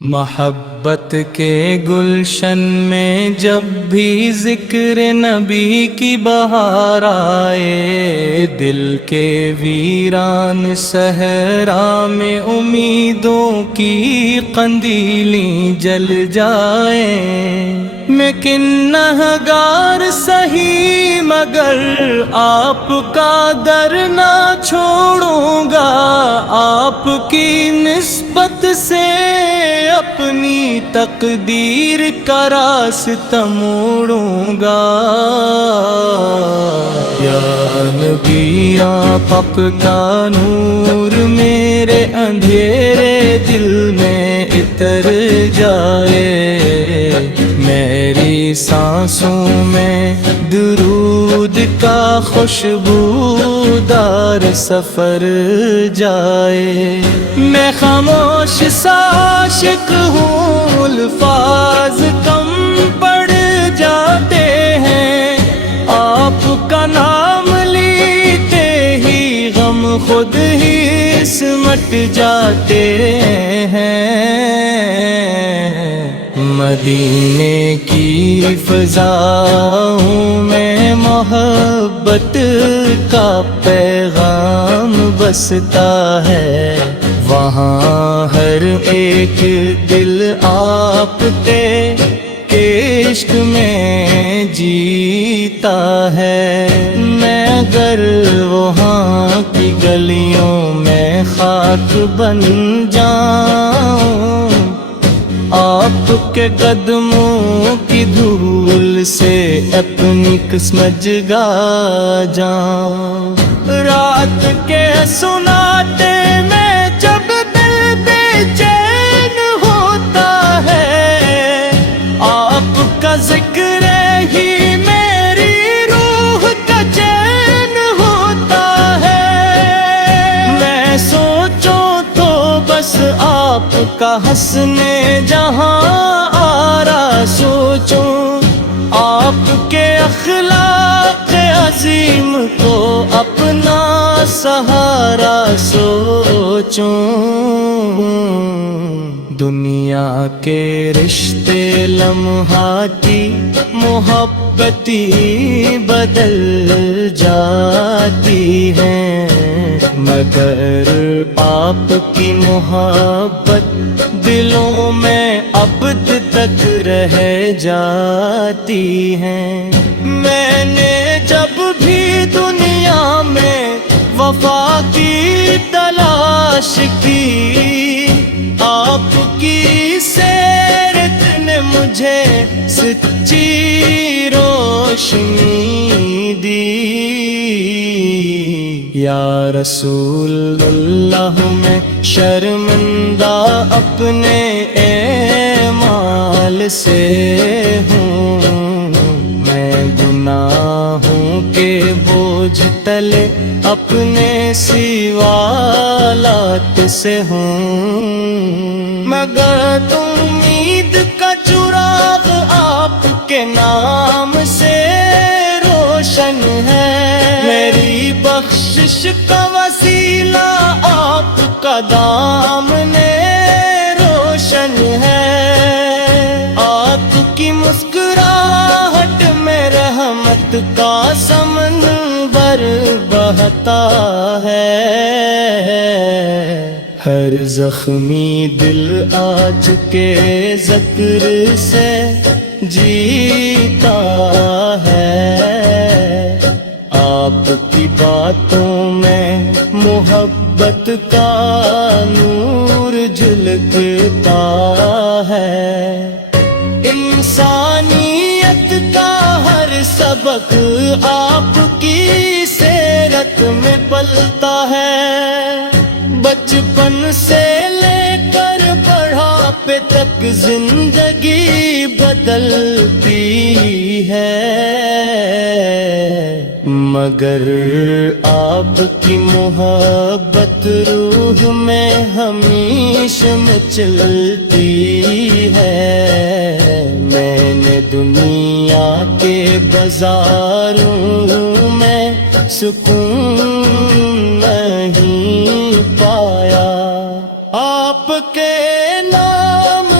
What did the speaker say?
محبت کے گلشن میں جب بھی ذکر نبی کی بہار آئے، دل کے ویران صحرا میں امیدوں کی قندیلیں جل جائیں۔ میں کنہگار سہی مگر آپ کا در نہ چھوڑوں گا، آپ کی نسبت سے اپنی تقدیر کا راستہ موڑوں گا۔ یا نبی آپ کا نور میرے اندھیرے دل میں اتر جائے، میری سانسوں میں درود کا خوشبودار سفر جائے۔ میں خاموش سا عاشق ہوں، الفاظ کم پڑ جاتے ہیں، آپ کا نام لیتے ہی غم خود ہی سمٹ جاتے ہیں۔ مدینے کی فضاؤں میں محبت کا پیغام بستا ہے، وہاں ہر ایک دل آپ کے عشق میں جیتا ہے۔ میں اگر وہاں کی گلیوں میں خاک بن جاؤں، آپ کے قدموں کی دھول سے اپنی قسمت جگا جاؤں۔ رات کے سناٹے میں جب دل بے چین ہوتا ہے، آپ کا ذکر ہی میری روح کا چین ہوتا ہے۔ میں سوچوں تو بس آپ کا حسن جہاں آرا سوچوں، آپ کے اخلاق عظیم کو اپنا سہارا سوچوں۔ دنیا کے رشتے لمحاتی محبتی بدل جاتی ہیں، مگر آپ کی محبت دلوں میں ابد تک رہ جاتی ہیں۔ میں نے جب بھی دنیا میں وفا کی تلاش کی، آپ کی سیرت نے مجھے سچی روشنی دی۔ یا رسول اللہ میں شرمندہ اپنے اعمال سے ہوں، میں گناہوں کے بوجھ تلے اپنے سوالات سے ہوں، مگر امید کا چراغ آپ کے نام سے روشن ہے۔ میری بخشش کا وسیلہ آپ کا دامن روشن ہے، آپ کی مسکراہٹ میں رحمت کا سمندر بہتا ہے۔ ہر زخمی دل آج کے ذکر سے جیتا ہے، آپ کی باتوں میں محبت کا نور جھلکتا ہے۔ انسانیت کا ہر سبق آپ کی سیرت میں پلتا ہے، بچپن سے لے کر بڑھاپے تک زندگی بدلتی ہے، مگر آپ کی محبت روح میں ہمیشہ چلتی ہے۔ میں نے دنیا کے بازاروں میں سکون نہیں پایا، آپ کے نام